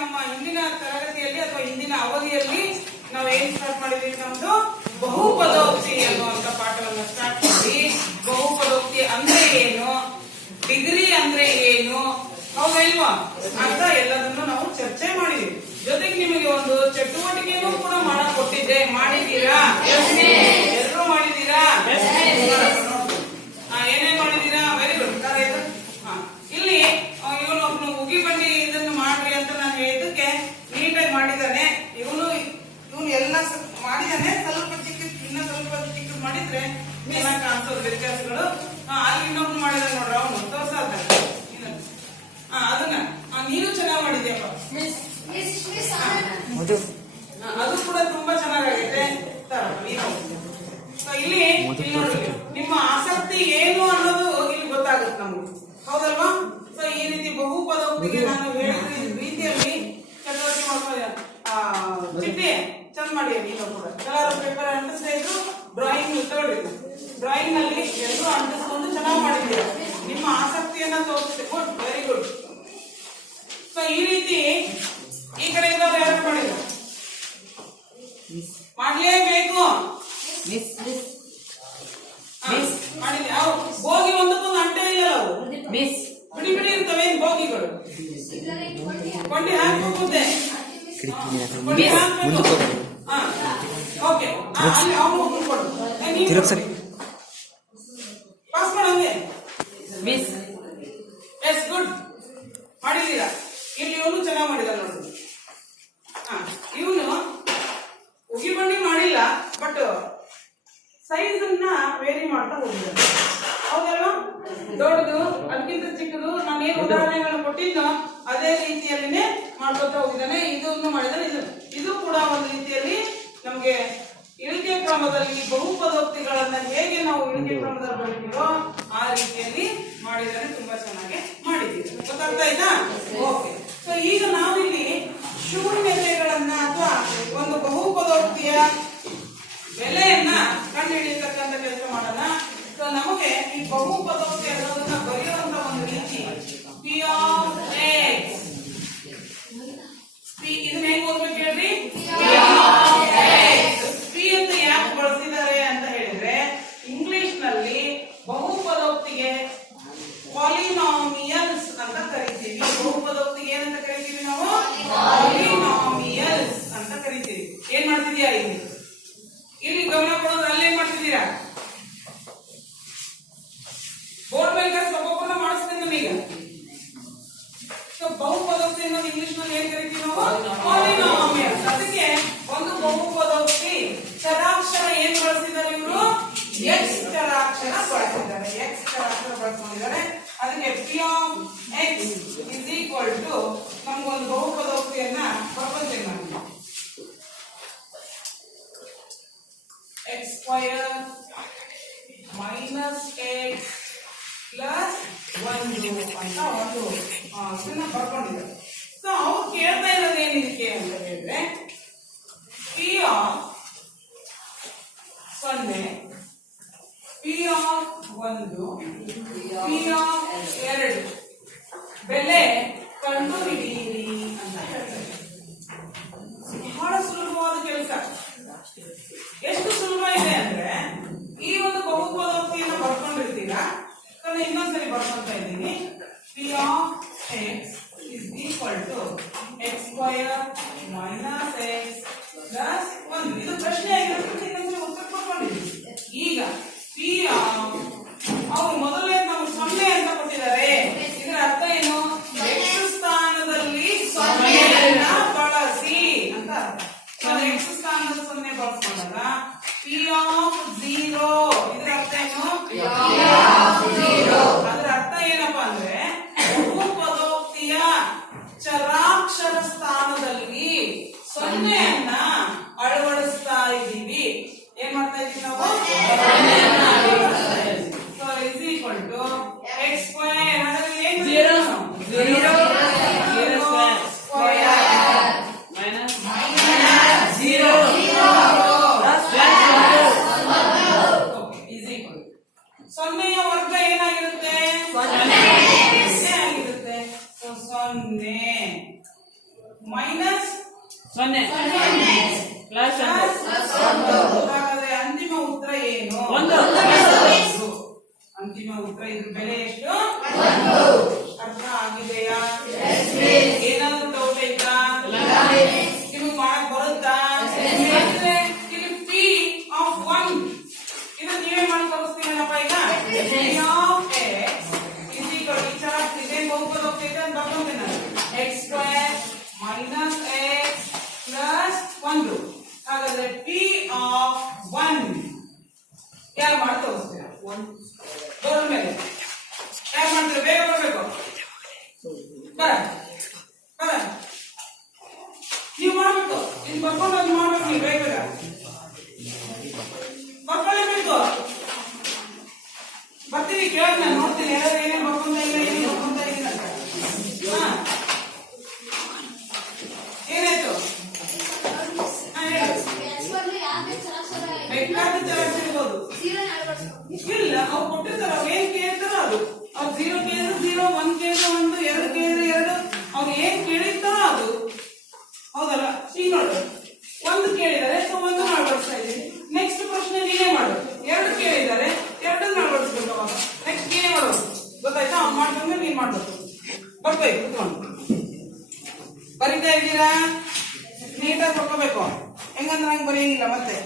ನಮ್ಮ ಹಿಂದಿನ ತರಗತಿಯಲ್ಲಿ ಅಥವಾ ಹಿಂದಿನ ಅವಧಿಯಲ್ಲಿ ನಾವು ಏನ್ ಸ್ಟಾರ್ಟ್ ಮಾಡಿದೀವಿ, ನಮ್ದು ಬಹುಪದೋಕ್ತಿ ಅನ್ನುವಂತ ಪಾಠವನ್ನು ಸ್ಟಾರ್ಟ್ ಮಾಡಿ ಬಹುಪದೋಕ್ತಿ ಅಂದ್ರೆ ಏನು, ಡಿಗ್ರಿ ಅಂದ್ರೆ ಏನು, ಹೌದಲ್ವಾ ಅಂತ ಎಲ್ಲದನ್ನು ನಾವು ಚರ್ಚೆ ಮಾಡಿದೀವಿ. ಜೊತೆಗೆ ನಿಮಗೆ ಒಂದು ಚಟುವಟಿಕೆಯನ್ನು ಕೂಡ ಮಾಡಕ್ ಕೊಟ್ಟಿದ್ದೆ, ಮಾಡಿದೀರಾ? ಎಲ್ಲರೂ ಮಾಡಿದೀರಾ? ಏನೇ ಮಾಡಿದೀರಾ? Very good. ಇಲ್ಲಿ ಇವನು ಉಗಿ ಬಂಡಿ ಇದನ್ನು ಮಾಡ್ರಿ ಅಂತ ನಾನು ಹೇಳಿದ್ದಕ್ಕೆ ನೀಟಾಗಿ ಮಾಡಿದ್ದಾನೆ. ಇವನು ಎಲ್ಲ ಮಾಡಿದಾನೆ. ಸ್ವಲ್ಪ ಚಿಕ್ಕ, ಇನ್ನ ಸ್ವಲ್ಪ ಚಿಕ್ಕ ಮಾಡಿದ್ರೆ ಚೆನ್ನಾಗಿ ಕಾಣಿಸೋದು ವ್ಯತ್ಯಾಸಗಳು. ಅಲ್ಲಿ ಇನ್ನೊಬ್ರು ಮಾಡಿದ ನೋಡ್ರಿ, ಅವನು ತೋರ್ಸಾದ ಅದನ್ನ ನೀನು ಚೆನ್ನಾಗಿ ಮಾಡಿದ್ಯಪ್ಪ. ಅದು ಕೂಡ ತುಂಬಾ ಚೆನ್ನಾಗೈತೆ. ಇಲ್ಲಿ ನಿಮ್ಮ ಆಸಕ್ತಿ ಏನು ಅನ್ನೋದು ಇಲ್ಲಿ ಗೊತ್ತಾಗುತ್ತೆ ನಮ್ಗೆ, ಹೌದಲ್ವಾ? ಸೊ ಈ ರೀತಿ ಬಹುಪದೋಕ್ತಿಗೆ ನಾನು ಹೇಳಿದ ರೀತಿಯಲ್ಲಿ ಚಟುವಟಿಕೆ ಮಾಡ್ಕೊಳ್ಳಿ. ಚಿಟ್ಟಿ ಚಂದ ಮಾಡಿ. ನೀನು ಕೂಡ ಕಲರ್ ಪೇಪರ್ ಅಂಟಿಸ್ತಾ ಇದ್ರು, ಡ್ರಾಯಿಂಗ್ ತಗೊಳ್ಳಿ. ಡ್ರಾಯಿಂಗ್ ನಲ್ಲಿ ಎಲ್ಲರೂ ಅಂಟಿಸ್ಕೊಂಡು ಚೆನ್ನಾಗಿ ಮಾಡಿದ್ದೀರಾ. ನಿಮ್ಮ ಆಸಕ್ತಿಯನ್ನ ತೋರಿಸುತ್ತೆ. Good, very good. ಸೊ ಈ ರೀತಿ ಈ ಕಡೆ ಇದ್ದವ್ರು ಯಾರು ಮಾಡಿದ್ರು? ಮಾಡ್ಲೇಬೇಕು. ಮಾಡಿದ್ವಿ. ಅವು ಬೋಗಿ ಒಂದಕ್ಕೊಂದು ಅಂಟೇ ಇಲ್ಲ. ಅವು ಬಿಡಿ ಬಿಡಿ ಇರ್ತವೇನ್ ಬೋಗಿಗಳು? ಕೊಂಡಿ ಹಾಕುತ್ತೆ. ಓಕೆ, ಪಾಸ್ ಮಾಡೋಂಗೆ. ಎಸ್, ಗುಡ್ ಮಾಡಿದ್ದೀರಾ. ಇಲ್ಲಿ ಇವನು ಚೆನ್ನಾಗಿ ಮಾಡಿದ ನೋಡಿ. ಇವನು ಉಗಿ ಬಂಡಿ ಮಾಡಿಲ್ಲ, ಬಟ್ ಸೈಜ್ ಅನ್ನ ವೇರಿ ಮಾಡ್ತಾ ಹೋಗಿದ್ದಾನೆ, ಹೌದಲ್ವಾ? ದೊಡ್ಡದು, ಅದಕ್ಕಿಂತ ಚಿಕ್ಕದು, ನಾನು ಏನು ಉದಾಹರಣೆಗಳನ್ನ ಕೊಟ್ಟಿದ್ದೋ ಅದೇ ರೀತಿಯಲ್ಲಿನೇ ಮಾಡ್ಕೊತಾ ಹೋಗಿದ್ದಾನೆ. ಇದನ್ನು ಮಾಡಿದಾನೆ. ಇದು ಕೂಡ ಒಂದು ರೀತಿಯಲ್ಲಿ ನಮ್ಗೆ ಇಳಿಕೆ ಕ್ರಮದಲ್ಲಿ ಬಹುಪದೋಕ್ತಿಗಳನ್ನ ಹೇಗೆ ನಾವು ಇಳಿಕೆ ಕ್ರಮದಲ್ಲಿ ಬರೀತೀವೋ ಆ ರೀತಿಯಲ್ಲಿ ಮಾಡಿದರೆ ತುಂಬಾ ಚೆನ್ನಾಗಿ ಮಾಡಿದ್ದೀವಿ. ಗೊತ್ತಾಗ್ತಾ ಆಯ್ತಾ? ಓಕೆ. ಸೊ ಈಗ ನಾವಿಲ್ಲಿ ಶೂನ್ಯತೆಗಳನ್ನ ಅಥವಾ ಒಂದು ಬಹುಪದೋಕ್ತಿಯ ಬೆಲೆಯನ್ನ ಕಂಡುಹಿಡಿಯತಕ್ಕಂಥ ಕೆಲಸ ಮಾಡೋಣ. ಸೊ ನಮಗೆ ಈ ಬಹುಪದೋಕ್ತಿ ಅನ್ನೋದನ್ನ ಬರೆಯುವಂತ ಒಂದು ರೀತಿ ಪಿ ಆಫ್ ಎಕ್ಸ್. ಇದನ್ನ ಹೆಂಗ್ ಓದ್ಬೇಕು ಹೇಳ್ರಿ? ಪಿ ಅಂತ ಯಾಕೆ ಬಳಸಿದ್ದಾರೆ ಅಂತ ಹೇಳಿದ್ರೆ, ಇಂಗ್ಲಿಷ್ ನಲ್ಲಿ ಬಹುಪದೋಕ್ತಿಗೆ ಪಾಲಿನಾಮಿಯಲ್ಸ್ ಅಂತ ಕರಿತೀವಿ. ಬಹುಪದೋಕ್ತಿಗೆ ಏನಂತ ಕರಿತೀವಿ ನಾವು? ಪಾಲಿನಾಮಿಯಲ್ಸ್ ಅಂತ ಕರಿತೀವಿ. ಏನ್ ಮಾಡ್ತಿದ್ಯಾ ಇಲ್ಲಿ ಗಮನ ಕೊಡೋದು? ಅಲ್ಲೇನ್ ಮಾಡ್ತಿದ್ದೀರಾ? ಬೋರ್ಡ್ ಮೇಲೆ ಒಬ್ಬೊಬ್ಬರನ್ನ ಮಾಡಿಸ್ತೀನಿ ನಮೀಗ. ಸೊ ಬಹುಪದೋಕ್ತಿ ಅನ್ನೋದು ಇಂಗ್ಲಿಷ್ ನಲ್ಲಿ ಏನ್ ಕರಿತೀವಿ ನಾವು? ಪಾಲಿನಾಮಿಯಲ್ಸ್. ಅದಕ್ಕೆ ಒಂದು ಬಹುಪದೋಕ್ತಿ ಚರಾಕ್ಷರ ಏನ್ ಬಳಸಿದ್ದಾರೆ ಇವರು? ಎಕ್ಸ್ ಚರಾಕ್ಷರ ಬಳಸಿದ್ದಾರೆ. ಎಕ್ಸ್ ಚರಾಕ್ಷರ ಬಳಸ್ಕೊಂಡಿದ್ದಾರೆ. ಅದಕ್ಕೆ P of x is equal to ನಮ್ಗೊಂದು ಬಹುಪದೋಕ್ತಿಯನ್ನ ಬರ್ಕೊಂತೀವಿ ನಾವು. X square minus x plus 1 ಅಂತ ಒಂದು ಇದನ್ನ ಬರ್ಕೊಂಡಿದ್ದಾರೆ. ಸೊ ಅವ್ರು ಕೇಳ್ತಾ ಇರೋದು ಏನಿದಕ್ಕೆ ಅಂತ ಹೇಳಿದ್ರೆ, P of 0, P of 1, P of 2 ಬೆಲೆ ಕಂಡು ಹಿಡಿಯಿರಿ ಅಂತ ಹೇಳ್ತಾರೆ. ಬಹಳ ಸುಲಭವಾದ ಕೆಲಸ. ಎಷ್ಟು ಸುಲಭ ಇದೆ ಅಂದ್ರೆ, ಈ ಒಂದು ಬಹುಪದೋಕ್ತಿಯನ್ನು ಬರ್ಕೊಂಡಿರ್ತೀರಾ. ಇನ್ನೊಂದ್ಸರಿ ಬರ್ಕೊಂತ ಇದ್ದೀನಿ. P of x is equal to x square minus x plus 1. ಇದು ಪ್ರಶ್ನೆ ಆಗಿರೋದ್ರಿಂದ ಇನ್ನೊಂದ್ಸರಿ ಉತ್ತರ ಕೊಟ್ಕೊಂಡಿದ್ದೀವಿ. ಈಗ ಪಿ ಆಫ್ ಅವರು ಮೊದಲನೇ ನಾವು 0 ಅಂತ ಕೊಟ್ಟಿದ್ದಾರೆ. ಇದರ ಅರ್ಥ ಏನು? ಎಕ್ಸ್ ಸ್ಥಾನದಲ್ಲಿ 0 ಬಳಸಿ ಅಂತ. ಎಕ್ಸ್ ಸ್ಥಾನದಲ್ಲಿ 0 ಬಳಸ್ಕೊಂಡಾಗ ಪಿ ಆಫ್ 0 ಇದರ ಅರ್ಥ ಏನು? ಅದರ ಅರ್ಥ ಏನಪ್ಪಾ ಅಂದ್ರೆ, ಬಹುಪದೋಕ್ತಿಯ ಚರಾಕ್ಷರ ಸ್ಥಾನದಲ್ಲಿ 0 ಅಳವಡಿಸ್ತಾ ಇದ್ದೀವಿ. ಏನ್ ಮಾಡ್ತಾ ಇದೀವಿ ನಾವು? So is equal to x square. ಹಾಗಾದ್ರೆ ಏನು? 0 ಸ್ಕ್ವೇರ್ ಮೈನಸ್ 0 ಇಸ್ ಈಕ್ವಲ್. 0ಯ ವರ್ಗ ಏನಾಗಿರುತ್ತೆ? 0 ಆಗಿರುತ್ತೆ. So 0 minus 0 plus 1. ಹಾಗಾದ್ರೆ ಅಂತಿಮ ಉತ್ತರ ಏನು? 1. ಅಂತಿಮ ಉತ್ತರ ಇದ್ರ ಬೆಲೆ ಎಷ್ಟು? ಅರ್ಥ ಆಗಿದೆಯಾ? ಏನಾದ್ರು ಡೌಟ್ ಐತಾ? ನಿಮಗೆ ಮಾಡಕ್ ಬರುತ್ತಾ? ಅಂದ್ರೆ ಇಲ್ಲಿ ಪಿ ಆಫ್ 1 ಇದು ನೀವೇ ಮಾಡಿ ತೋರಿಸ್ತೀನಪ್ಪ ಈಗ. P of x is equal ಈ ತರ ಇದೇನ್ ಬಹುಪದ ಹೋಗ್ತೈತೆ ಅಂತ ಬರ್ಕೊಂತೀನಿ ನಾನು. X square minus x plus 1. ಹಾಗಾದ್ರೆ ಪಿ ಆಫ್ 1 ಯಾರು ಮಾಡಿ ತೋರಿಸ್ತೀರಾ? ಬೋರ್ಡ್ ಮೇಲೆ ಯಾರು ಮಾಡ್ತೀರಾ? ಬೇಗ ಬರಬೇಕು. ಬರ ಬರ ನೀವು ಮಾಡ್ಬೇಕು. ಇನ್ನು ಬರ್ಕೊಂಡು ಅದು ಮಾಡ್ಬೇಕು. ನೀವು ಬೇಗ ಬೇಗ ಬರ್ಕೊಳ್ಳೇಬೇಕು. ಬರ್ತೀವಿ ಕೇಳೋದು ನಾನು ನೋಡ್ತೀನಿ ಯಾರು ಏನೇನು ಬರ್ಕೊಂತ ಇಲ್ಲ ಏನೇನು ಬರ್ಕೊಂತ ಇಲ್ಲ ಅಂತ. ಹಾ ಏನಾಯ್ತು? ಬೇಕಾದ ಚಲಾಯಿಸಿರ್ಬೋದು. ಇಲ್ಲ ಅವ್ರು ಕೊಟ್ಟಿರ್ತಾರ ಅವ್ರು ಏನ್ ಕೇಳ್ತಾರೋ ಅದು. ಅವ್ರು 0 ಕೇಳಿದ್ರೆ 0, 1 ಕೇಳಿದ್ರೆ 1, 2 ಕೇಳಿದ್ರೆ 2, ಅವ್ರು ಏನ್ ಕೇಳಿರ್ತಾರೋ ಅದು. ಹೌದಲ್ಲ? ಈಗ ನೋಡು 1 ಕೇಳಿದ್ದಾರೆ ಸೊ 1 ಅಳವಡಿಸ್ತಾ ಇದ್ದೀನಿ. ನೆಕ್ಸ್ಟ್ ಪ್ರಶ್ನೆ ನೀನೇ ಮಾಡು. 2 ಕೇಳಿದ್ದಾರೆ 2 ಅಳವಡಿಸ್ಬೇಕು. ಅವಾಗ ನೆಕ್ಸ್ಟ್ ನೀನೇ ಮಾಡೋದು. ಗೊತ್ತಾಯ್ತಾ? ಅವ್ನು ಮಾಡ್ಕೊಂಡ್ರೆ ನೀನ್ ಮಾಡ್ಬೇಕು. ಬರ್ಬೇಕು ಕುತ್ಕೊಂಡು ಬರೀತಾ ಇದ್ದೀರಾ? ನೀಟಾಗಿ ಬರ್ಕೋಬೇಕು. ಹೆಂಗಂದ್ರೆ ನಂಗೆ ಬರೆಯಂಗಿಲ್ಲ ಮತ್ತೆ.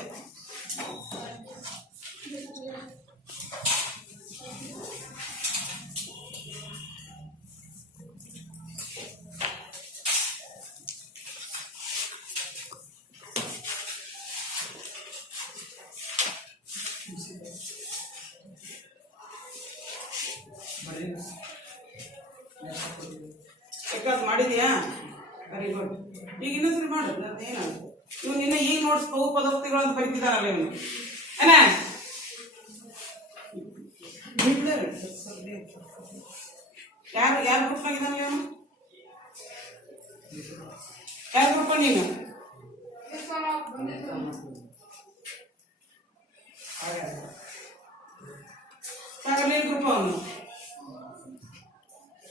ಮಾಡಿದ್ಯಾ? Very good. ಈಗ ಇನ್ನೊಂದ್ಸರಿ ಮಾಡು. ಏನಾಗುತ್ತೆ ಇವ್ನು ನಿನ್ನ ಈಗ ನೋಟ್ಸ್ ಬಹುಪದೋಕ್ತಿಗಳಂತ ಬರೀತಿದಾರಲ್ಲ ಇವನು ಏನ? ಯಾರು ಯಾರು ಗ್ರೂಪ್ ಆಗಿದ್ದಾನೆ ಇವನು? ಯಾರು ಗ್ರೂಪ್ ನೀನು? ಸಾಗಲಿ ಗ್ರೂಪ್ ಅವನು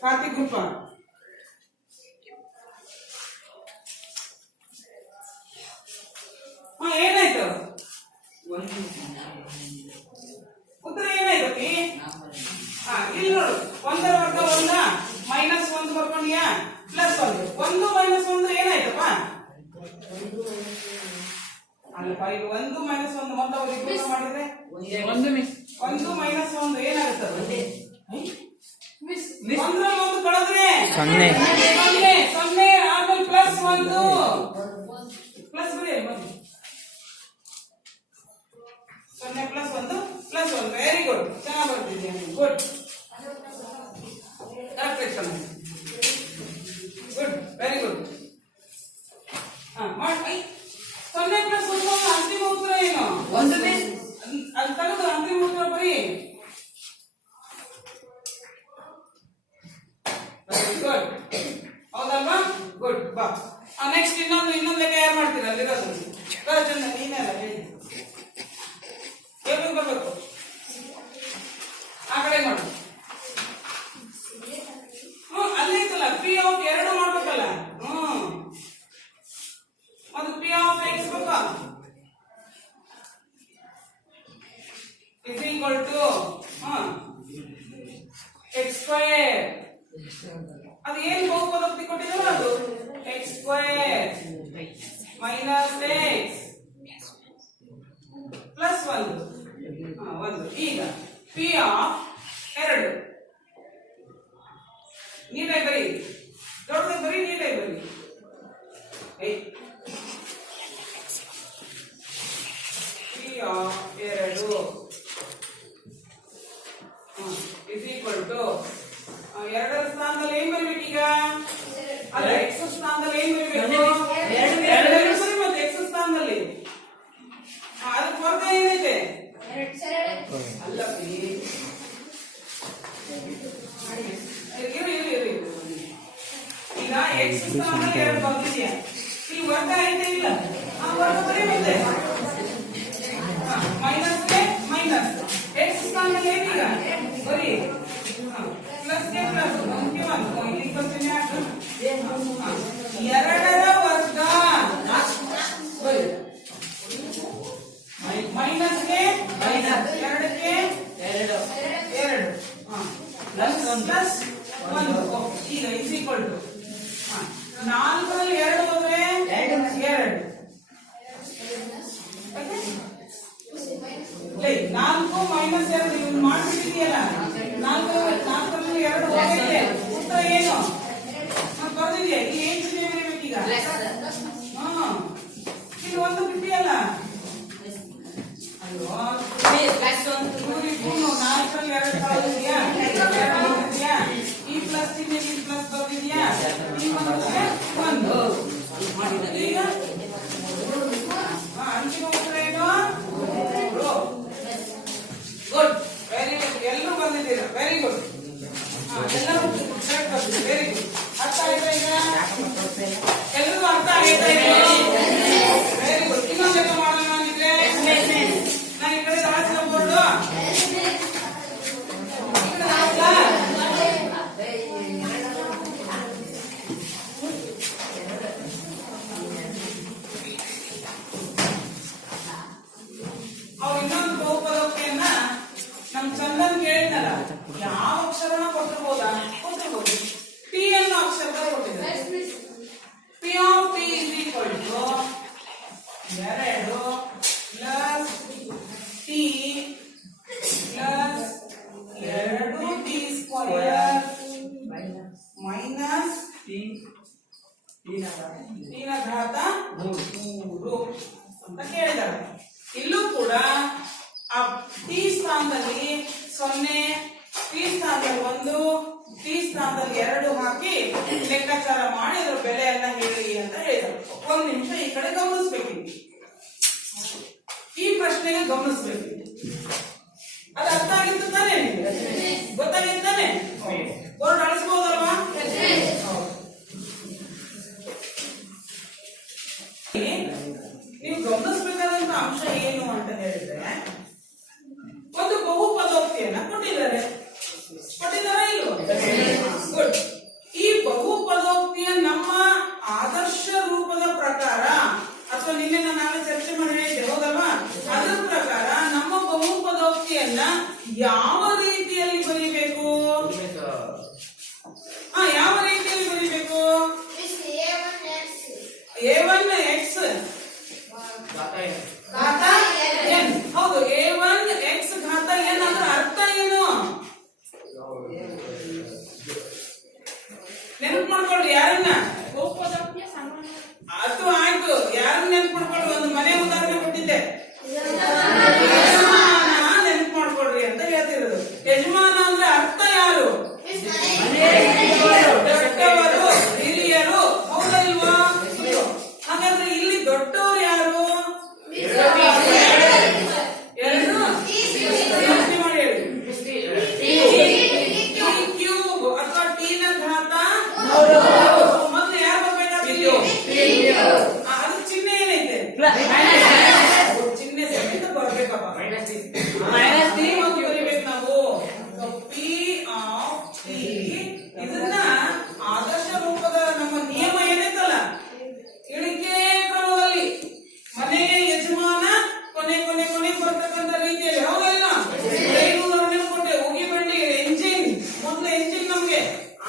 ಕಾರ್ತಿಕ್ ಗ್ರೂಪ. ಏನಾಯ್ತು ಉತ್ತರ? ಏನಾಯ್ತು ಇಲ್ಲಿ ನೋಡು. 1 ವರ್ಗ 1 ಮೈನಸ್ 1 ಬರ್ಕೊಂಡಿಯಾ? ಪ್ಲಸ್ 1. 1 ಮೈನಸ್ 1 ಏನಾಯ್ತಪ್ಪ? ಅಲ್ಲಪ್ಪ ಇದು 1 ಮೈನಸ್ 1 ಮೊದಲು ಅವ್ರಿಗೆ ಮಾಡಿದ್ರೆ 1 ಮೈನಸ್ 1 ಏನಾಗುತ್ತೆ? 1 ಕಳೆದ್ರೆ 0 ಆಮೇಲೆ ಪ್ಲಸ್ 1 ಪ್ಲಸ್ ಬರೀ 0 ಪ್ಲಸ್ 1 ಪ್ಲಸ್ 1. Very good. ಚೆನ್ನಾಗಿ ಬರ್ತಿದ್ಯಾ? ಗುಡ್. ಗುಡ್. Very good. ಮಾಡಿ 0 ಪ್ಲಸ್ 1 ಅಂತಿಮ ಉತ್ತರ ಏನು? ಅದು ತೆಗೆದು ಅಂತಿಮ ಉತ್ತರ ಬರೀ. Very good. ಹೌದಲ್ವಾ? ಗುಡ್. ಬಾ ನೆಕ್ಸ್ಟ್ ಇನ್ನೊಂದು ಲೆಕ್ಕ ಯಾರು ಮಾಡ್ತೀರಾ? ಅಲ್ಲಿರೋದು ಚಂದ ನೀನೆಲ್ಲ ಹೇಳಿ ಬರ್ಬೇಕು. ಆ ಕಡೆ ಮಾಡು. ಅಲ್ಲೈತಲ್ಲ ಪಿ ಆಫ್ 2 ಮಾಡ್ಬೇಕಲ್ಲ. ಅದು ಪಿ ಆಫ್ ಎಕ್ಸ್ ಬೇಕಾ is equal to x square. ಅದು ಏನು ಬಹುಪದೋಕ್ತಿ ಕೊಟ್ಟಿದ್ರು? ಅದು x square minus x plus 1. ಈಗ ಪಿ ಆಫ್ 2 ನೀಟಾಗಿ ಬರೀ. ದೊಡ್ಡದಾಗಿ ಬರೀ, ನೀಟಾಗಿ ಬರೀ. P of 2 is equal to 2ರ ಸ್ಥಾನದಲ್ಲಿ ಏನ್ ಬರೀಬೇಕು ಈಗ? ಅಲ್ಲ ಎಕ್ಸ್ ಸ್ಥಾನದಲ್ಲಿ ಏನ್ ಬರೀಬೇಕು? 2 ಮತ್ತೆ ಎಕ್ಸ್ ಸ್ಥಾನದಲ್ಲಿ ಅದಕ್ಕೆ ವರ್ಗ ಏನೈತೆ? ಅಲ್ಲ ಈಗ ಎಕ್ಸ್ ಸ್ಥಾನದಲ್ಲಿ 2 ಬರ್ತಿದ್ಯಾ? ಇಲ್ಲಿ ವರ್ಗ ಐತೆ ಇಲ್ಲ? ಆ ವರ್ಗ ಬರೀ ಮತ್ತೆ ಮೈನಸ್ ಮೈನಸ್ ಎಕ್ಸ್ ಸ್ಥಾನದಲ್ಲಿ ಏನೀಗ ಬರೀ ಪ್ಲಸ್ ಗೆ ಪ್ಲಸ್ 1 ಗೆ 1 ಇಲ್ಲಿಗೆ ಬರ್ತೀನಿ ಯಾಕೆ ಎರಡರ ವರ್ಗ ಮೈನಸ್ ಗೆ ಎರಡಕ್ಕೆ ಎರಡು ಪ್ಲಸ್ 1 ಈಗ ಇಸ್ ಈಕ್ವಲ್ ಟು 4ರಲ್ಲಿ 2 ಹೋದ್ರೆ 2 4 ಮೈನಸ್ 2 ಇವ್ನು ಮಾಡ್ಬಿಟ್ಟಿದೆಯಲ್ಲ 4ರಲ್ಲಿ 2 ಹೋಗಿದೆ ಉತ್ತರ ಏನು ಬರ್ದಿದ್ಯಾ ಇಲ್ಲಿ ಏನ್ ಚಿಹ್ನೆ ಬರೀಬೇಕೀಗ ಇಲ್ಲಿ 1 ಬಿಟ್ಟಿಯಲ್ಲ ಅಲ್ವಾ 4ರಲ್ಲಿ 2 ಕಳೆದಿದ್ಯಾ ಈ ಪ್ಲಸ್ ಚಿಹ್ನೆ ಈ ಪ್ಲಸ್ ಬರ್ದಿದ್ಯಾ ಈ 1 ಈಗ ಅಂತಿಮ ಉತ್ತರ ಏನು ಗುಡ್ ವೆರಿ ಗುಡ್ ಎಲ್ಲರೂ ಬಂದಿದ್ದೀರಾ ವೆರಿ ಗುಡ್ ಎಲ್ಲರೂ ವೆರಿ ಗುಡ್ ಅರ್ಥ ಆಯ್ತಾ ಈಗ ಎಲ್ಲರಿಗೂ ಅರ್ಥ ಆಯ್ತಾ ಈಗ ವೆರಿ ಗುಡ್ ಇನ್ನೊಂದು ಲೆಕ್ಕ ಮಾಡೋಣ ನಾನಿದ್ರೆ ನಾನು ಈ ಕಡೆ ರಾಜ್ಯ ಬೋರ್ಡು ಅವು ಇನ್ನೊಂದು ಬಹುಪದೋಕ್ತಿಯನ್ನ ನಮ್ ಚಂದನ್ ಕೇಳಿದ್ನಲ್ಲ ಯಾವ ಅಕ್ಷರನ ಕೊಟ್ಟಿರ್ಬೋದಾ ಕೊಟ್ಟಿರ್ಬೋದು ಪಿ ಅನ್ನೋ ಅಕ್ಷರದ ಕೊಟ್ಟಿದ್ದಾರೆ P of t is equal to 2 plus t plus 2t square minus t ನ ಘಾತ 3 ಅಂತ ಕೇಳಿದ್ದಾರೆ ಇಲ್ಲೂ ಕೂಡ ಆ ಟಿ ಸ್ಥಾನದಲ್ಲಿ 0 ಟಿ ಸ್ಥಾನದಲ್ಲಿ 1 ಟಿ ಸ್ಥಾನದಲ್ಲಿ 2 ಹಾಕಿ ಲೆಕ್ಕಾಚಾರ ಮಾಡಿ ಅದರ ಬೆಲೆಯನ್ನ ಹೇಳಿ ಅಂತ ಹೇಳಿದರು ಒಂದು ನಿಮಿಷ ಈ ಕಡೆ ಗಮನಿಸ್ಬೇಕು ಈ ಪ್ರಶ್ನೆಗೆ ಗಮನಿಸ್ಬೇಕು ಅದು ಅರ್ಥ ಆಗಿತ್ತು ತಾನೆ ಗೊತ್ತಾಗಿತ್ತು ತಾನೆ ಬೋರ್ಡ್ ಅಳಿಸಬಹುದಲ್ವಾ ನೀವು ಗಮನಿಸಬೇಕಾದಂತ ಅಂಶ ಏನು ಅಂತ ಹೇಳಿದ್ರೆ ಒಂದು ಬಹುಪದೋಕ್ತಿಯನ್ನ ಕೊಟ್ಟಿದ್ದಾರೆ ಇಲ್ವೋ ಗುಡ್ ಈ ಬಹುಪದೋಕ್ತಿಯ ನಮ್ಮ ಆದರ್ಶ ರೂಪದ ಪ್ರಕಾರ ಅಥವಾ ನಿನ್ನೆ ನಾನು ಚರ್ಚೆ ಮಾಡಿ ಹೇಳಿದ್ದೆ ಹೌದಲ್ವಾ ಅದರ ಪ್ರಕಾರ ನಮ್ಮ ಬಹುಪದೋಕ್ತಿಯನ್ನ ಯಾವ ರೀತಿಯಲ್ಲಿ ಬರೀಬೇಕು ಯಾವ ರೀತಿಯಲ್ಲಿ ಬರೀಬೇಕು a1x ಘಾತ n ಹೌದು a1x ಘಾತ n ಅಂದ್ರೆ ಅರ್ಥ ಏನು ನೆನಪು ಮಾಡ್ಕೊಳ್ರಿ ಯಾರನ್ನ ಅದು ಆಯ್ತು ಯಾರನ್ನ ನೆನಪು ಮಾಡ್ಕೊಳ್ರಿ ಒಂದು ಮನೆ ಉದಾಹರಣೆ ಕೊಟ್ಟಿದ್ದೆ ಯಜಮಾನ ನೆನಪು ಮಾಡ್ಕೊಳ್ರಿ ಅಂತ ಹೇಳ್ತಿರೋದು ಯಜಮಾನ ಅಂದ್ರೆ ಅರ್ಥ ಯಾರು ದೊಡ್ಡವರು ಹಿರಿಯರು ಹೌದಲ್ವಾ ಹಾಗಾದ್ರೆ ಇಲ್ಲಿ ದೊಡ್ಡವರು ಯಾರು ಎರಡು ಯೋಚನೆ ಮಾಡಿ ಹೇಳಿ ಕ್ಯೂಬ್ ಅಥವಾ ಟಿ ನ ಘಾತ ಮೊದಲು ಯಾರು ಬರ್ಬೇಕಾಗಿಲ್ಲ ಅದು ಚಿಹ್ನೆ ಏನೈತೆ ಚಿಹ್ನೆ ಸಹಿತ ಬರ್ಬೇಕಪ್ಪ ಮೈನಸ್ ಟಿ ಒಂದು ಬರೀಬೇಕು ನಾವು ಪಿ ಆಫ್ ಟಿ ಇದನ್ನ ಆದರ್ಶ ರೂಪದ ನಮ್ಮ ನಿಯಮ ಏನೈತಲ್ಲ ಇಳಿಕೆ ಕ್ರಮದಲ್ಲಿ ಮನೆಯ ಯಜಮಾನ ಕೊನೆ ಕೊನೆ ಕೊನೆ ಬರ್ತಕ್ಕಂಥ ರೀತಿಯಲ್ಲಿ ಹೌದಲ್ಲ ಉದಾಹರಣೆ ಕೊಟ್ಟೆ ಉಗಿ ಬಂಡಿ ಎಂಜಿನ್ ಮೊದಲು ಎಂಜಿನ್ ನಮ್ಗೆ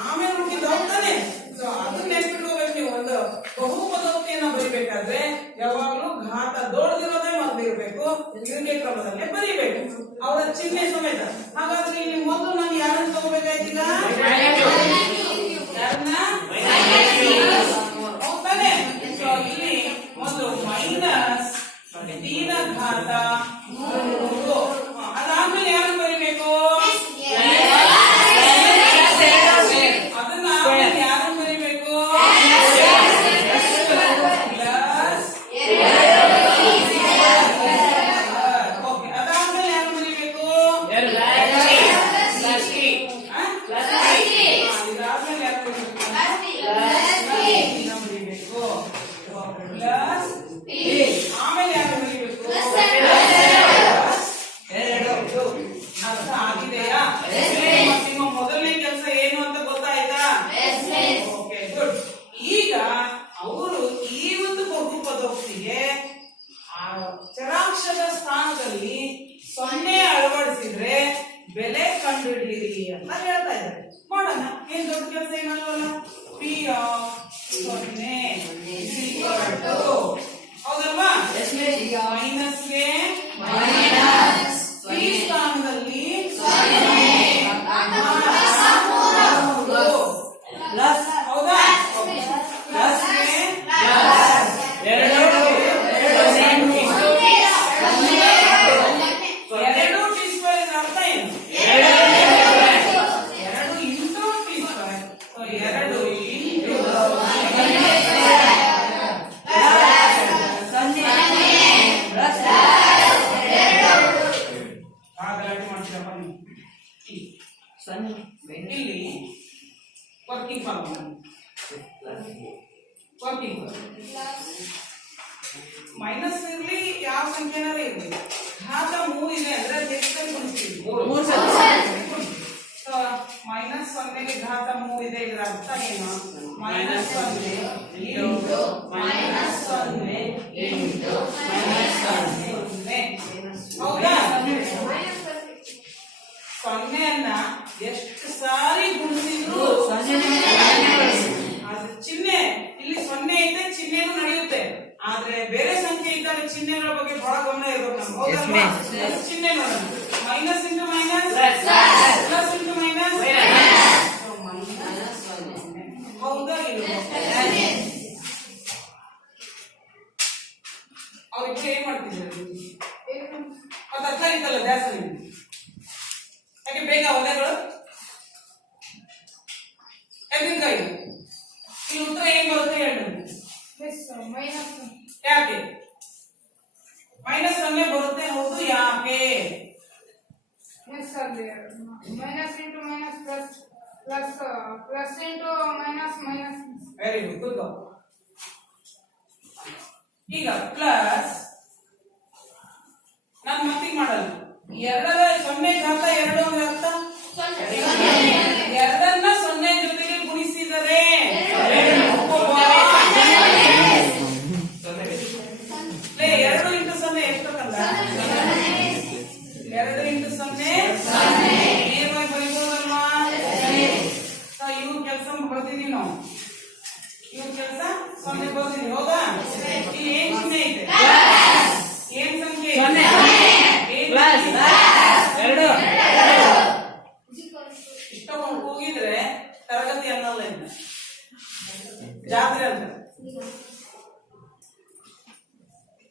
ಆಮೇಲೆ ಮುಗಿದ ಹೋಗ್ತಾನೆ ಸೊ ಅದನ್ನ ನೆನ್ಪಿಟ್ಕೋಬೇಕು ನೀವು ಒಂದು ಬಹುಪದೋಕ್ತಿಯನ್ನ ಬರೀಬೇಕಾದ್ರೆ ಯಾವಾಗ್ಲೂ ಘಾತ ದೊಡ್ಡದಿರೋದೇ ಮೊದಲಿರ್ಬೇಕು ಇಳಿಕೆ ಕ್ರಮದಲ್ಲೇ ಬರೀಬೇಕು ಅವರ ಚಿಹ್ನೆ ಸಮೇತ ಹಾಗಾದ್ರೆ ಇಲ್ಲಿ ಮೊದಲು ನಾನು ಯಾರನ್ನ ತಗೋಬೇಕಾಯ್ತೀಗ ಯಾರನ್ನ ಹೌದಾನೆ ಸೊ ಇಲ್ಲಿ ಮೊದಲು ಮೈನಸ್ ಟಿ ನ ಘಾತ 3 ಅದಾದ್ಮೇಲೆ ಯಾರು ಬರೀಬೇಕು ಅದನ್ನ ಯಾರು ಬರೀಬೇಕು ಪ್ಲಸ್ ಓಕೆ ಅದಾದ್ಮೇಲೆ ಯಾರು ಬರೀಬೇಕು ಸೊನ್ನೆ is equal to ಹೌದಲ್ವಾ ಮೈನಸ್ಗೆ ಈ ಸ್ಥಾನದಲ್ಲಿ ಪ್ಲಸ್ ಹೌದಾ ಪ್ಲಸ್ಗೆ ಎರಡು ಟಿ ಸ್ಕ್ವೇರ್ ಅರ್ಥ ಏನು ಎರಡು ಇಂಟು ಟಿ ಸ್ಕ್ವೇರ್ ಎರಡು ಇಂಟು ಗಲಾಟೆ ಮಾಡ್ತೀರಪ್ಪ ನೀವು ಇಲ್ಲಿ ವರ್ಕಿಂಗ್ ಫಾರ್ಮ್ ವರ್ಕಿಂಗ್ ಮೈನಸ್ ಇರ್ಲಿ ಯಾವ ಸಂಖ್ಯೆನಾರ ಇರ್ಲಿ ಘಾತ 3 ಇದೆ ಅಂದ್ರೆ ಎಷ್ಟು ಗುಣಿಸ್ತೀವಿ ಮೈನಸ್ 0 ಗೆ ಘಾತ 3 ಇದೆ ಇದರ ಅರ್ಥ ಏನು minus 0 into minus 0 into minus 0 ಹೌದಾ ಸೊನ್ನೆಯನ್ನ ಎಷ್ಟು ಸಾರಿ ಗುಣಿಸಿದ್ರು ಅದು ಚಿಹ್ನೆ ಇಲ್ಲಿ 0 ಐತೆ ಚಿಹ್ನೆನೂ ನಡೆಯುತ್ತೆ ಆದ್ರೆ ಬೇರೆ ಸಂಖ್ಯೆ ಇದ್ದಾಗ ಚಿಹ್ನೆಗಳ ಬಗ್ಗೆ ಬಹಳ ಗಮನ ಇರಬೇಕು ನಮ್ಗೆ ಹೌದಲ್ವಾ ಚಿಹ್ನೆ ನೋಡೋಣ minus into minus plus into minus ಹೌದಾ ಇಲ್ಲ ಅವ್ರಿಬ್ರು ಏನ್ ಮಾಡ್ತಿದ್ದಾರೆ ಅದು ಅರ್ಥ ಇತ್ತಲ್ಲ ದ್ಯಾಸ ಯಾಕೆ ಬೇಗ ಒಲೆಗಳು ತೆಂಗಿನಕಾಯಿ ಈ ಉತ್ತರ ಏನ್ ಬರುತ್ತೆ ಹೇಳಿ ಯಾಕೆ ಮೈನಸ್ 0 ಬರುತ್ತೆ ಹೌದು ಯಾಕೆ minus into minus plus plus plus into minus minus very good good ಈಗ ಪ್ಲಸ್ ನಾನು ಮತ್ತೀಗ ಮಾಡಲ್ಲ 2 ಘಾತ 2 ಅಂದ್ರೆ ಅರ್ಥ ಎರಡನ್ನ 0 ಜೊತೆಗೆ ಗುಣಿಸಿದರೆ ಎರಡು ಇಂಟು 0 ಎಷ್ಟು ಕಂದ 2 ಇಂಟು 0 ನೇರವಾಗಿ ಬರೀಬಹುದಲ್ವಾ ಇವ್ರ ಕೆಲಸ ಬರ್ತಿದೀವಿ ನಾವು ಇವ್ರ ಕೆಲಸ 0 ಬರ್ತೀವಿ ಹೌದಾ ಇಲ್ಲಿ ಏನ್ ಚಿಹ್ನೆ ಐತೆ ಏನ್ ಸಂಖ್ಯೆ ಇಷ್ಟೊಂದು ಹೋಗಿದ್ರೆ ತರಗತಿ ಅನ್ನಲ್ಲ ಇನ್ನು ಜಾತ್ರೆ ಅಂತ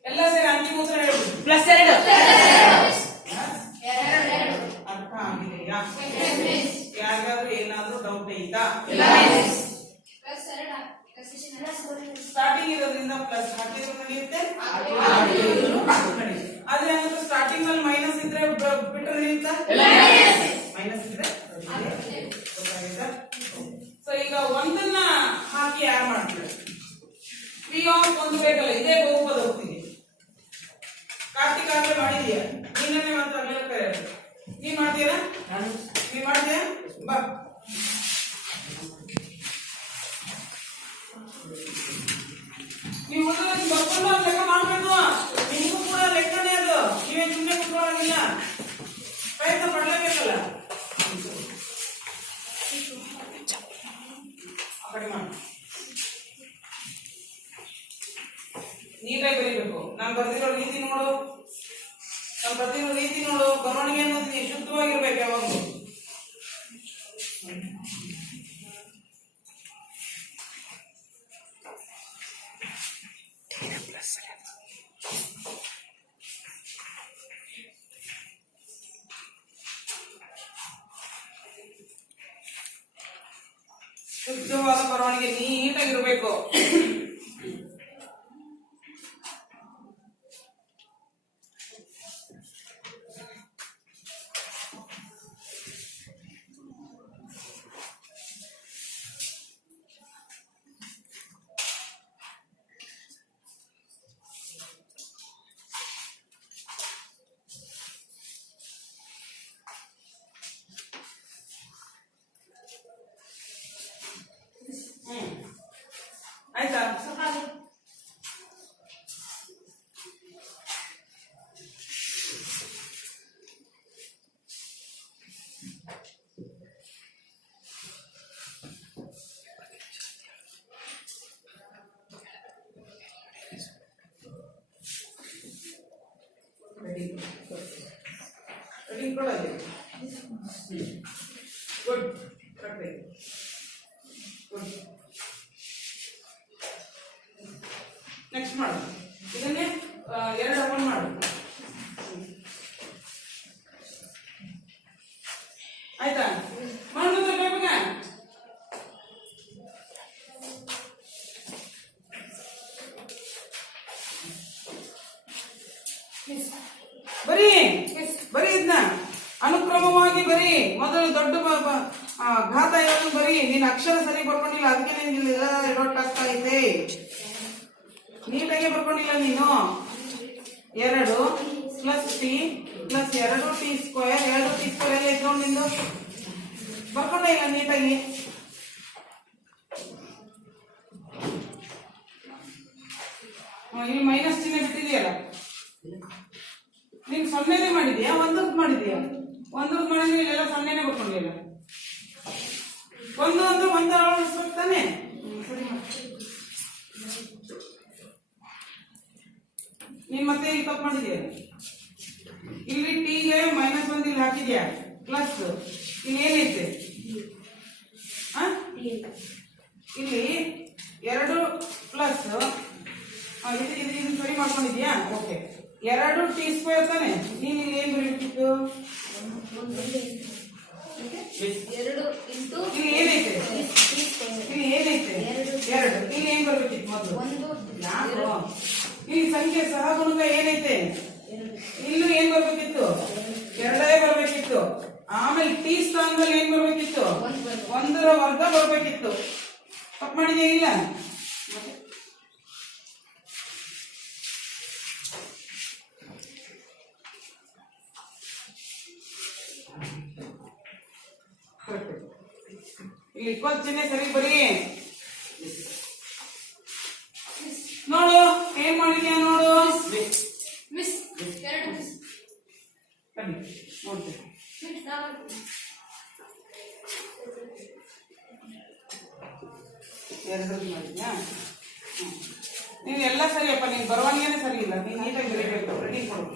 ಎಲ್ಲ ಸೇರಿ ಅಂತಿಮ ಉತ್ತರ ಹೇಳ್ಬಿಡಿ ಪ್ಲಸ್ 2 ಅರ್ಥ ಆಗಿದೆಯಾ ಯಾರಿಗಾದ್ರೂ ಏನಾದ್ರೂ ಡೌಟ್ ಐತಾ ಸ್ಟಾರ್ಟಿಂಗ್ ಇರೋದ್ರಿಂದ ಪ್ಲಸ್ ಹಾಕಿದ್ರು ನಡೆಯುತ್ತೆ ಆದ್ರೆ ಏನಾದ್ರು ಸ್ಟಾರ್ಟಿಂಗ್ ನಲ್ಲಿ ಮೈನಸ್ ಇದ್ರೆ ಬಿಟ್ಟರೆ ನಡೆಯುತ್ತಾ ಮೈನಸ್ ಇದ್ರೆ ಗೊತ್ತಾಗಿತ್ತಾ ಸೊ ಈಗ ಒಂದನ್ನ ಹಾಕಿ ಯಾರು ಮಾಡ್ತೀವಿ ಪಿ ಆಫ್ ಒಂದು ಬೇಕಲ್ಲ ಇದೇ ಬಹುಪದ ಹೋಗ್ತೀನಿ ಕಾರ್ತಿಕ್ ಆಗ್ಲೇ ಮಾಡಿದೀಯ ನೀನೇ ಮಾತ್ರ ಅಲ್ಲೇ ನೀನ್ ಮಾಡ್ತೀರಾ ನೀನ್ ಮಾಡ್ತೀಯಾ ಬಾ ನೀವು ಬರ್ಕೊಂಡು ಲೆಕ್ಕ ಮಾಡ್ಬೇಕು ನಿಮಗೂ ಕೂಡ ಲೆಕ್ಕನೇ ಅದು ನೀವೇ ಸುಮ್ಮನೆ ಕುತ್ಕೊಳ್ಳೋದಿಲ್ಲ ಪ್ರಯತ್ನ ಪಡ್ಲೇಬೇಕಲ್ಲ ಆ ಕಡೆ ಮಾಡಿ ನೀಟಾಗಿ ಬರೀಬೇಕು ನಾನು ಬರ್ದಿರೋ ರೀತಿ ನೋಡು ಬರವಣಿಗೆ ಅನ್ನೋದು ಶುದ್ಧವಾಗಿರ್ಬೇಕು ಯಾವಾಗಲೂ ಶುದ್ಧವಾದ ಬರವಣಿಗೆ ನೀಟಾಗಿರ್ಬೇಕು ಆಯ್ತಾ ಇಟ್ಕೊಳ್ಳೋದು. Good, good. ನೆಕ್ಸ್ಟ್ ಮಾಡು. ಇದನ್ನೇ ಎರಡು ರೌಂಡ್ ಮಾಡು. ಆಯ್ತಾ? ಮಾಡೋದು ಬೇಗ. ಬರೀ ಬರೀ ಇದನ್ನ ಅನುಕ್ರಮವಾಗಿ ಬರೀ. ಮೊದಲು ದೊಡ್ಡ ಘಾತ ಯಾವುದು ಬರೀ. ನೀನು ಅಕ್ಷರ ಸರಿ ಬರ್ಕೊಂಡಿಲ್ಲ, ಅದಕ್ಕೆ ನಿನ್ಗೆ ರೊಟ್ಟಾಗ್ತಾ ಐತೆ. ನೀಟಾಗಿ ಬರ್ಕೊಂಡಿಲ್ಲ ನೀನು. 2 plus t plus 2 T square 2 T square ಎಲ್ಲ ಇಟ್ಕೊಂಡು ನಿಂದು ಬರ್ಕೊಂಡೇ ಇಲ್ಲ ನೀಟಾಗಿ. ಇಲ್ಲಿ ಮೈನಸ್ ಚಿಹ್ನೆ ಬಿಟ್ಟಿದೆಯಲ್ಲ, ನೀನು ಸೊನ್ನೆನೇ ಮಾಡಿದ್ಯಾ ಒಂದಕ್ಕೆ ಮಾಡಿದ್ಯಾ? ಒಂದಕ್ಕೆ ಮಾಡಿದ್ರೆ ಇಲ್ಲೆಲ್ಲ ಸೊನ್ನೆನೇ ಬರ್ಕೊಂಡಿಲ್ಲ. ಒಂದು ಅಂದ್ರೆ ಒಂದು ಅಳವಡಿಸ್ಬೇಕು ತಾನೆ. ಸರಿ, ನೀನ್ ಮತ್ತೆ ಈಗ ತಪ್ಪು ಮಾಡಿದ್ಯಾ. ಇಲ್ಲಿ ಟಿಗೆ -1 ಇಲ್ಲಿ ಹಾಕಿದ್ಯಾ, ಪ್ಲಸ್ ಇಲ್ಲಿ ಏನೈತೆ ಇಲ್ಲಿ 2 ಪ್ಲಸ್ ಇದು ಸರಿ ಮಾಡ್ಕೊಂಡಿದ್ಯಾ. ಓಕೆ, 2 ಟಿ ಸ್ಕ್ವೇರ್ ತಾನೆ. ನೀನ್ ಇಲ್ಲಿ ಏನ್ ಬರೀಬೇಕಿತ್ತು? ಇಲ್ಲಿ ಏನೈತೆ? ಇಲ್ಲಿ ಏನೈತೆ? 2. ಇಲ್ಲಿ ಏನ್ ಬರ್ಬೇಕಿತ್ತು ಮೊದಲು? ಇಲ್ಲಿ ಸಂಖ್ಯೆ ಸಹಗುಣಕ ಏನೈತೆ? ಇಲ್ಲೂ ಏನ್ ಬರ್ಬೇಕಿತ್ತು? 2 ಬರ್ಬೇಕಿತ್ತು. ಆಮೇಲೆ ಟಿ ಸ್ಥಾನದಲ್ಲಿ ಏನ್ ಬರ್ಬೇಕಿತ್ತು? 1ರ ವರ್ಗ ಬರ್ಬೇಕಿತ್ತು. ತಪ್ಪು ಮಾಡಿದ್ಯಾ? ಇಲ್ಲ. ಇಲ್ಲಿ ಇಕ್ವಲ್ ಚಿಹ್ನೆ ಸರಿ ಬರೀ. ನೋಡು ಏನ್ ಮಾಡಿದ್ಯಾ ನೋಡು. ನೋಡ್ತೇನೆ ಎರಡರಲ್ಲಿ ಮಾಡಿದ್ಯಾ? ನೀನು ಎಲ್ಲ ಸರಿಯಪ್ಪ. ನೀನು ಬರವಣಿಗೆನೇ ಸರಿ ಇಲ್ಲ. ನೀನು ನೀಟಾಗಿ ಬರೀಬೇಕು. ರೆಡಿ ಕೊಡು.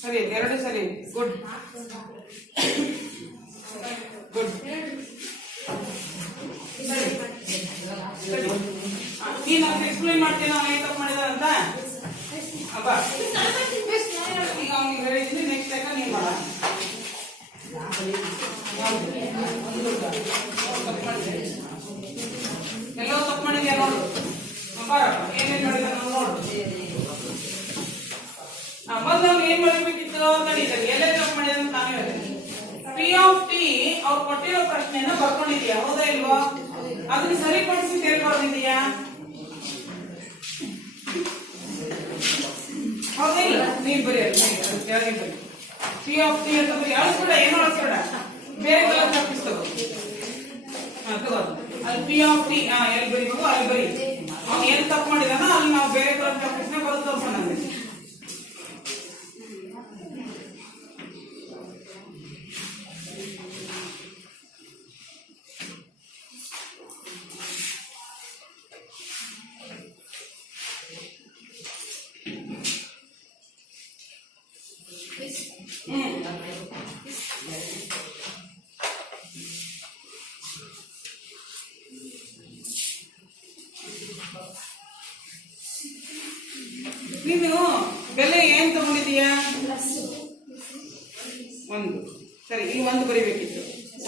ಸರಿ, 2 ಸರಿ. Good good. ಸರಿ, ನೀನು ಅವ್ರಿಗೆ ಎಕ್ಸ್ಪ್ಲೈನ್ ಮಾಡ್ತೀನಿ ಅವ್ನು ಏನ್ ತಪ್ಪು ಮಾಡಿದ ಅಂತ. ಅಬ್ಬಾ ಈಗ ಅವ್ನಿಗೆ ಹೇಳಿದ್ದೀನಿ. ನೆಕ್ಸ್ಟ್ ಟೈಮ್ ನೀನು ಮಾಡ. ಎಲ್ಲೋ ತಪ್ಪು ಮಾಡಿದ್ಯಾ ನೋಡು. ಏನೇನ್ ಮಾಡಿದ ನೋಡು. ಮೊದಲು ಅವ್ನು ಏನ್ ಮಾಡಬೇಕಿತ್ತು ಅಂತ ಎಲ್ಲೇ ತಪ್ಪು ಮಾಡಿದ ಅಂತ ನಾನು ಹೇಳ್ತೀನಿ. ಪಿ ಆಫ್ ಟಿ ಅವ್ರು ಕೊಟ್ಟಿರೋ ಪ್ರಶ್ನೆಯನ್ನ ಬರ್ಕೊಂಡಿದ್ಯಾ, ಹೌದಾ ಇಲ್ವಾ? ಅದನ್ನ ಸರಿಪಡಿಸಿ ತಿಳ್ಕೊಂಡಿದ್ಯಾ, ಹೌದಾ ಇಲ್ಲ? ನೀನ್ ಬರೀ ಕೆಳಗೆ ಬರೀ ಪಿ ಆಫ್ ಟಿ ಅಂತ ಬರೀ. ಅಳಿಸ್ಬೇಡ, ಏನೋ ಅಳಿಸ್ಬೇಡ, ಬೇರೆ ಕಲರ್ ತಪ್ಪಿಸ್ತವ. ತಗೋ ಅಲ್ಲಿ ಪಿ ಆಫ್ ಟಿ ಎಲ್ಲಿ ಬರೀಬೇಕು ಅಲ್ಲಿ ಬರೀ. ಅವ್ನು ಏನ್ ತಪ್ಪು ಮಾಡಿದಾನ ಅಲ್ಲಿ ನಾವು ಬೇರೆ ಕಲರ್ ತಪ್ಪಿಸ್ನೆ ಬರೋದು ತೋರ್ಸೋಣ. ನೀನು ಬೆಲೆ ಏನ್ ತಗೊಂಡಿದೀಯಾ? 1. ಸರಿ, ಈ 1 ಬರಿಬೇಕಿತ್ತು.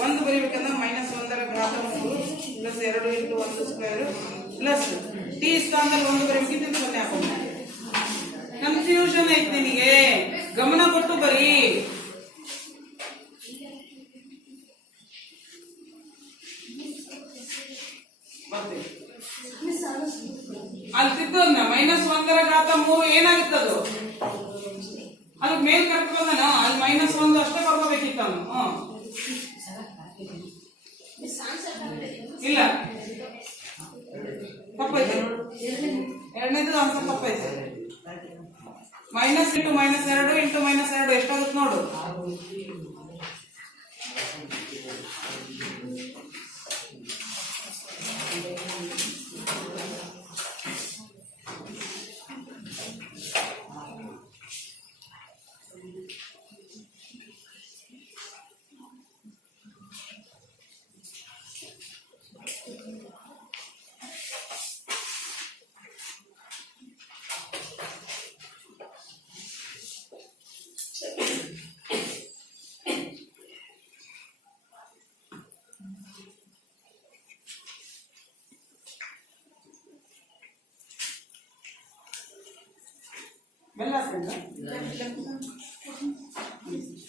1 ಬರಿಬೇಕಂದ್ರೆ -1ರ ಘಾತ 3 ಪ್ಲಸ್ 2 × 1 ಸ್ಕ್ವೇರ್ ಪ್ಲಸ್ ಟಿ ಸ್ಥಾನದಲ್ಲಿ 1 ಬರಿಬೇಕಿತ್ತು. 0 ಹಾಕೋಣ. ಕನ್ಫ್ಯೂಷನ್ ಐತೆ ನಿನಗೆ, ಗಮನ ಕೊಟ್ಟು ಬರೀ. ಅಲ್ಲಿ ತಿದ್ದೋದ್ನ -1ರ ಘಾತ 3 ಏನಾಗುತ್ತದು? ಅದು ಮೇಲ್ ಕರೆಕ್ಟ್ ಬಂದನ. ಅಲ್ಲಿ -1 ಅಷ್ಟೇ ಬರ್ಕೋಬೇಕಿತ್ತು ಅವನು. ಇಲ್ಲ, ತಪ್ಪೈತೆ. ಎರಡನೇದು ಆನ್ಸರ್ ತಪ್ಪೈತೆ. -2 × -2 ಎಷ್ಟಾಗುತ್ತೆ ನೋಡು.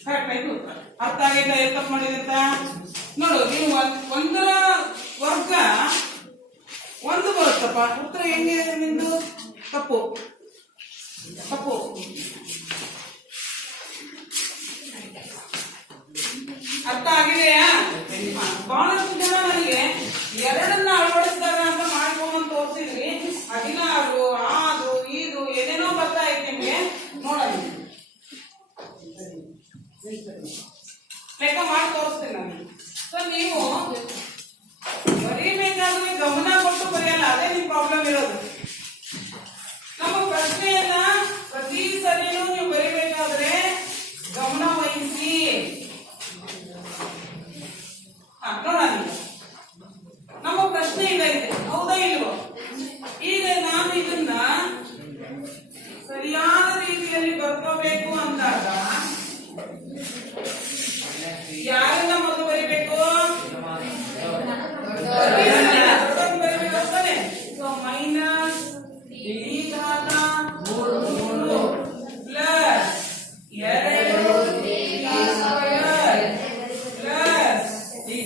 ಕರೆಕ್ಟ್ ಆಯ್ತು. ಅರ್ಥ ಆಗೈತಾ? ಎಲ್ಲಿ ತಪ್ಪು ಮಾಡಿದಂತ ನೋಡು. ನೀವು ಒಂದರ ವರ್ಗ ಒಂದು ಬರುತ್ತಪ್ಪ, ಉತ್ತರ ಹೆಂಗೆ ನಿಂದು? ತಪ್ಪು ತಪ್ಪು. ಅರ್ಥ ಆಗಿದೆಯಾ? ಬಹಳಷ್ಟು ಜನ ನನಗೆ ಎರಡನ್ನ ಅಳವಡಿಸಿದಾಗ ಅಂತ ಮಾಡ್ಕೊಂಡು ತೋರಿಸಿದ್ರಿ. 16 ಅದು ಇದು ಏನೇನೋ ಬರ್ತಾ ಇತ್ತು ನಿಮ್ಗೆ. ನೋಡೋಣ, ಲೆಕ್ಕ ಮಾಡಿ ತೋರಿಸ್ತೀನಿ ನಾನು. ಸೊ ನೀವು ಬರೀಬೇಕಾದ್ರೆ ಗಮನ ಕೊಟ್ಟು ಬರೆಯಲ್ಲ, ಅದೇ ನಿಮ್ ಪ್ರಾಬ್ಲಮ್ ಇರೋದು. ನಮ್ಮ ಪ್ರಶ್ನೆಯನ್ನ ಪ್ರತಿ ಸರಿನೂ ನೀವು ಬರೀಬೇಕಾದ್ರೆ ಗಮನ ವಹಿಸಿ. ನೋಡೋಣ, ನಮ್ಮ ಪ್ರಶ್ನೆ ಇದೆ, ಹೌದಾ ಇಲ್ವೋ? ಈಗ ನಾನು ಇದನ್ನ ಸರಿಯಾದ ರೀತಿಯಲ್ಲಿ ಬರ್ಕೋಬೇಕು ಅಂದಾಗ ಯಾರನ್ನ ಮೊದಲು ಬರೀಬೇಕು? ಬರೀಬೇಕಾಗ್ತಾನೆ. ಸೊ ಮೈನಸ್ ಡಿ ಘಾತ 3 plus 2 D square plus 3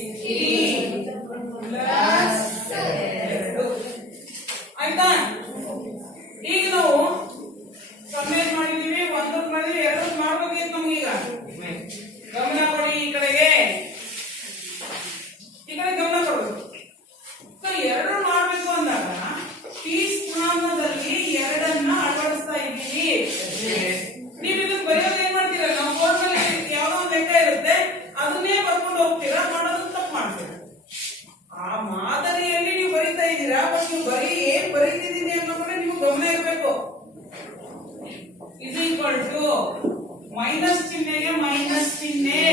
plus 2. ಆಯ್ತಾ? ಈಗ ನಾವು ಸಮೇಟ್ ಮಾಡಿದೀವಿ, 1 ಮಾಡಿದೀವಿ, 2 ಮಾಡ್ಬೇಕಿತ್ತು ನಮ್ಗೀಗ. ಗಮನ ಕೊಡಿ, ಈ ಕಡೆಗೆ ಗಮನ ಕೊಡಬೇಕು. ಸೊ 2 ಮಾಡ್ಬೇಕು ಅಂದಾಗ ಈ ಸ್ಥಾನದಲ್ಲಿ 2ಅನ್ನ ಅಳವಡಿಸ್ತಾ ಇದ್ದೀವಿ. ನೀವು ಇದಕ್ಕೆ ಬರೆಯೋದು ಏನ್ ಮಾಡ್ತೀರಾ? ನಾವು ಬೋರ್ಡ್ ಮೇಲೆ ಯಾವ್ದೋ ಒಂದು ಲೆಕ್ಕ ಇರುತ್ತೆ, ಅದನ್ನೇ ಬರ್ಕೊಂಡು ಹೋಗ್ತೀರಾ, ಮಾಡೋದನ್ನ ತಪ್ಪು ಮಾಡ್ತೀರಾ. ಆ ಮಾದರಿಯಲ್ಲಿ ನೀವು ಬರೀತಾ ಇದ್ದೀರಾ, ಬಟ್ ನೀವು ಏನ್ ಬರೀತಿದ್ದೀನಿ ಅನ್ನೋ ಕಡೆ ನಿಮ್ಗೆ ಗಮನ ಇರಬೇಕು. ಇಸ್ ಈಕ್ವಲ್ ಟು ಮೈನಸ್ ಚಿಹ್ನೆಗೆ ಮೈನಸ್ ಚಿಹ್ನೆ,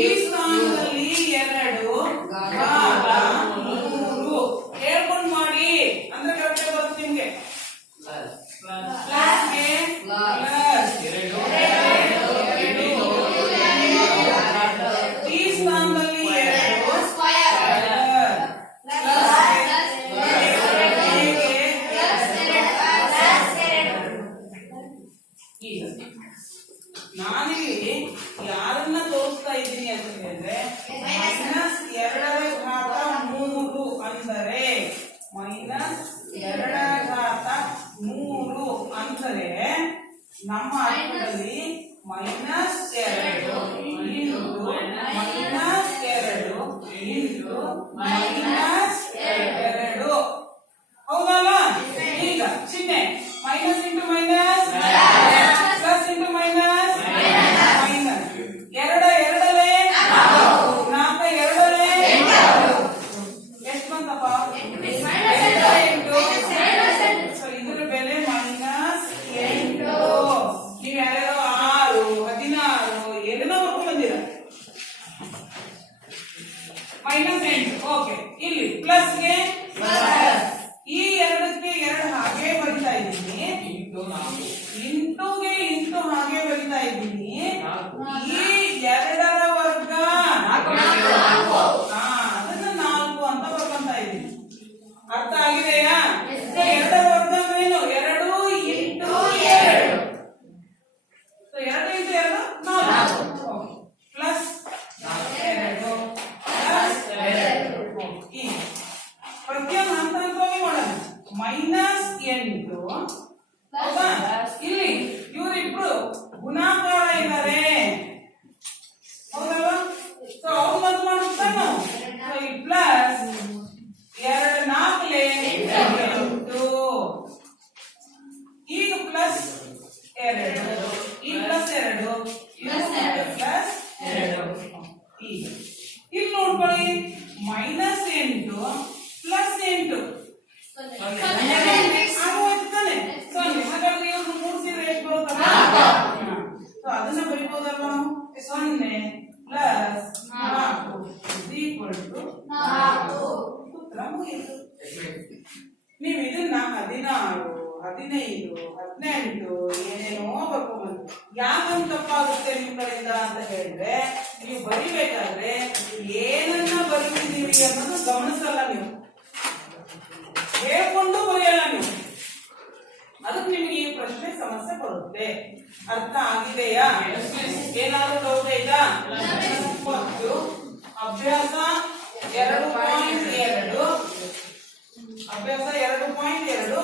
ಈ ಸ್ಥಾನದಲ್ಲಿ 2 ಘಾತ 3 ಹೇಳ್ಕೊಂಡು ಮಾಡಿ ಅಂದ್ರೆ ಕರೆಕ್ಟ್ ಬರುತ್ತೆ ನಿಮ್ಗೆ. ಪ್ಲಸ್ಗೆ ಪ್ಲಸ್ 2 ಈ ಸ್ಥಾನದಲ್ಲಿ 2 ಸ್ಕ್ವೇರ್ ನಾನಿಲ್ಲಿ ಯಾರನ್ನ ತೋರಿಸ್ತಾ ಇದ್ದೀನಿ ಅಂತ ಹೇಳಿದ್ರೆ ಮೈನಸ್ 2 ಘಾತ 3 ಅಂದರೆ ಮೈನಸ್ 2 ಘಾತ 3 ಅಂದರೆ ನಮ್ಮ ಅರ್ಥದಲ್ಲಿ minus 2 into minus 2 into minus 2. ಹೌದಲ್ಲ? ಈಗ ಚಿಹ್ನೆ minus into minus plus into minus minus 2 2 4 2 ಎಷ್ಟು ಬಂತಪ್ಪ? 8. ಸೊ ಇದ್ರ ಬೆಲೆ ಮೈನಸ್ 8. ನೀವು ಯಾರ್ಯಾರೋ 6 16 ಏನೇನೋ ಬರ್ಕೊಂಡು ಬಂದಿರ. ಮೈನಸ್ 8. ಓಕೆ, ಇಲ್ಲಿ ಪ್ಲಸ್ಗೆ ಈ 2ಕ್ಕೆ 2 ಹಾಗೆ ಬರಿತಾ ಇದ್ದೀನಿ, ಇಂಟುಗೆ ಇಂಟು ಹಾಗೆ ಬರಿತಾ ಇದ್ದೀನಿ. ಈ 2ರ ವರ್ಗ ಅದನ್ನ 4 ಅಂತ ಬರ್ಕೊಂತ ಇದ್ದೀನಿ. ಅರ್ಥ ಆಗಿದೆಯಾ? 2ರ ವರ್ಗ ಏನು? 2 into 2. So 2 into 2 4 plus 2 plus 2. ಈ ಪ್ರತಿಯೊಂದು ಹಂತ ಹಂತವಾಗಿ ಮಾಡೋಣ. ಮೈನಸ್ 8. ಹೌದಾ? ಇಲ್ಲಿ ಇವರಿಬ್ರು ಗುಣಾಕಾರ ಇದ್ದಾರೆ, ಹೌದಲ್ವಾ? ಸೊ ಅವ್ರು ಮತ್ತೆ ಮಾಡುತ್ತಾನು. ಸೊ ಈ ಪ್ಲಸ್ 2 4 8. ಈಗ ಪ್ಲಸ್ 2 ಈ ಪ್ಲಸ್ 2 ಪ್ಲಸ್ 2. ಈಗ ಇಲ್ಲಿ ನೋಡ್ಕೊಳ್ಳಿ, ಮೈನಸ್ 8 ಪ್ಲಸ್ 8 ಆಗೋಯ್ತಾನೆ. ಹಾಗಾದ್ರೆ ಇವ್ರು ಮೂಡಿಸಿದ್ರೆ ಎಷ್ಟು ಬರುತ್ತಲ್ಲ, ಅದನ್ನ ಬರಿಬಹುದಲ್ವಾ ನಾವು? 0 ಪ್ಲಸ್ 4 ಈಕ್ವಲ್ ಟು 4. ಉತ್ತರ ಮುಗಿಯಿತು. ನೀವು ಇದನ್ನ 16 15 18 ಏನೇನೋ ಬರ್ಕೊಂಡ್ಬಂದು ಯಾಕಂತ ತಪ್ಪಾಗುತ್ತೆ ನಿಮ್ ಕಡೆಯಿಂದ ಅಂತ ಹೇಳಿದ್ರೆ, ನೀವು ಬರಿಬೇಕಾದ್ರೆ ಏನನ್ನ ಬರೀತಿದ್ದೀವಿ ಅನ್ನೋದು ಗಮನಿಸಲ್ಲ, ನೀವು ಹೇಳ್ಕೊಂಡು ಬರೆಯಲ್ಲ ನೀವು. ಅದಕ್ಕೆ ನಿಮಗೆ ಈ ಪ್ರಶ್ನೆ ಸಮಸ್ಯೆ ಬರುತ್ತೆ. ಬರುತ್ತೆ. ಅರ್ಥ ಆಗಿದೆಯಾ? ಏನಾದ್ರು ಡೌಟ್ ಐತಾ? ಮತ್ತು ಅಭ್ಯಾಸ 2.2 ಅಭ್ಯಾಸ 2.2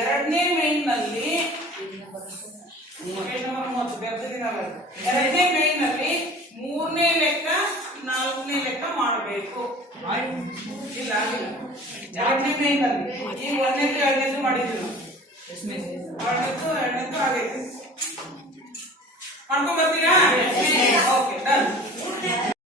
ಎರಡನೇ ಮೇನ್ ನಲ್ಲಿ ಪೇಜ್ ನಂಬರ್ 30 ಬೆರ್ದಿದ್ದೀನಲ್ಲ. ಎರಡನೇ ಮೇನ್ ನಲ್ಲಿ 3ನೇ ಲೆಕ್ಕ 4ನೇ ಲೆಕ್ಕ ಮಾಡಬೇಕು. ಇಲ್ಲ ಆಗಿಲ್ಲ. ಎರಡನೇ ಮೇನ್ ನಲ್ಲಿ ಈಗ 1ನೇದು 2ನೇದು ಮಾಡಿದ್ವಿ ನಾವು. 2ನೇದು ಆಗೈತೆ. ಮಾಡ್ಕೊಂಡ್ ಬರ್ತೀರಾ? Okay done.